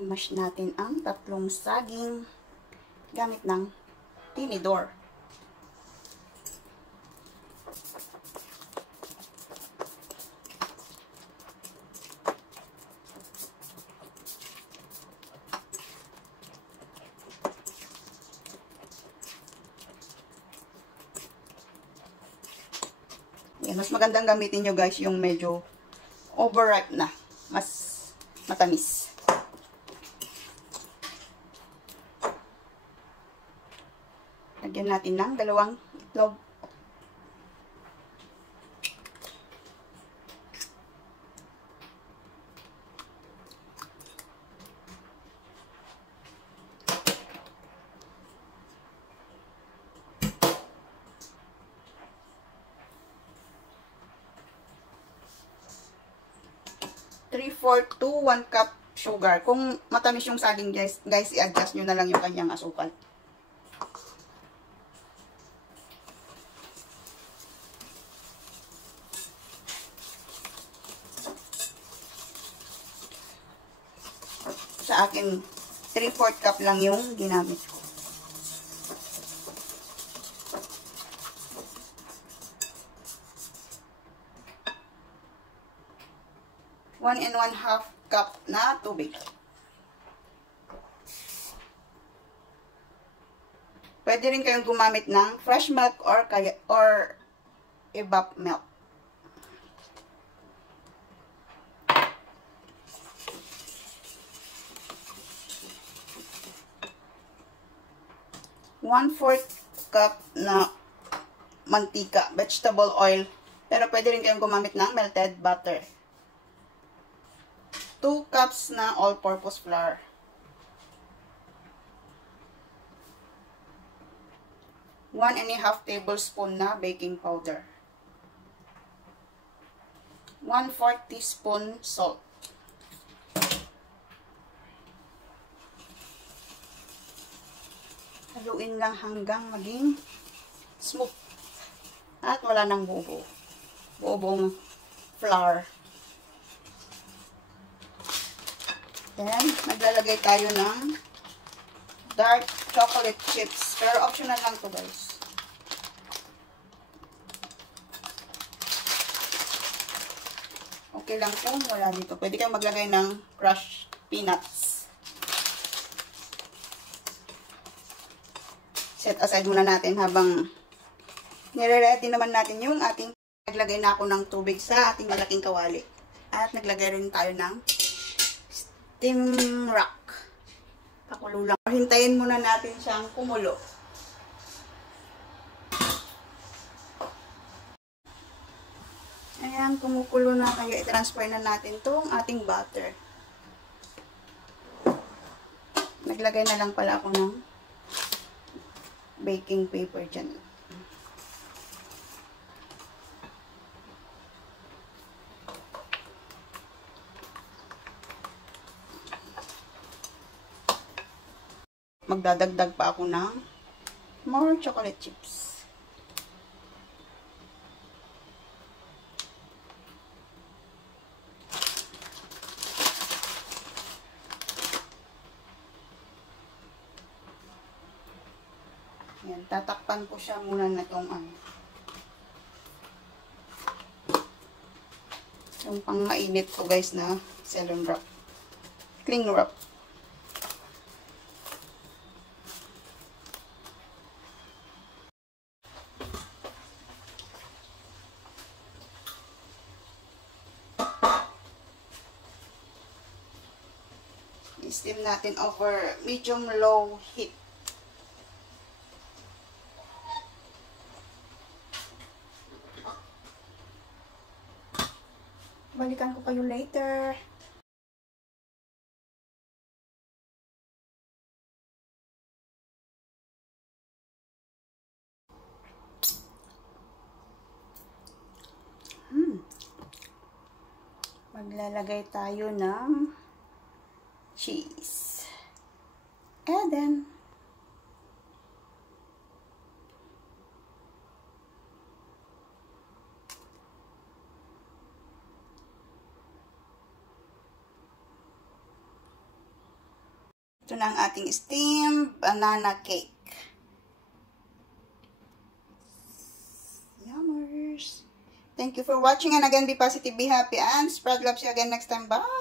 I-mash natin ang tatlong saging gamit ng tinidor. Yan, mas magandang gamitin nyo guys yung medyo overripe na. Mas matamis. Lagyan natin ng 2 itlog. Three-fourth to 1 cup sugar. Kung matamis yung saging guys, i-adjust nyo na lang yung kanyang asukal. Sa akin, 3/4 cup lang yung ginamit ko. One and 1/2 cup na tubig. Pwede rin kayong gumamit ng fresh milk or evap milk. One-4 cup na mantika, vegetable oil. Pero pwede rin kayong gumamit ng melted butter. 2 cups na all-purpose flour. 1.5 tablespoon na baking powder. 1/4 teaspoon salt. Haluin lang hanggang maging smooth. At wala nang buo-buo. Buo-buong flour. Then, maglalagay tayo ng dark chocolate chips. Pero optional lang to guys. Okay lang kung wala dito. Pwede kang maglagay ng crushed peanuts. Set aside muna natin habang nire-ready naman natin yung ating. Naglagay na ako ng tubig sa ating malaking kawali. At naglagay rin tayo ng steam rack. Pakulo lang. Hintayin muna natin siyang kumulo. Ayan, kumukulo na kayo. I-transfer na natin itong ating butter. Naglagay na lang pala ako ng baking paper dyan. Magdadagdag pa ako ng more chocolate chips. Yan, tatakpan ko siya muna na itong yung pang mainit ko guys na cling wrap. Cling wrap. I-steam natin over medium-low heat. Balikan ko kayo later. Maglalagay tayo ng cheese. And then, Ito na ang ating steamed banana cake. Yummers! Thank you for watching, and again, be positive, be happy, and spread love. See you again next time. Bye!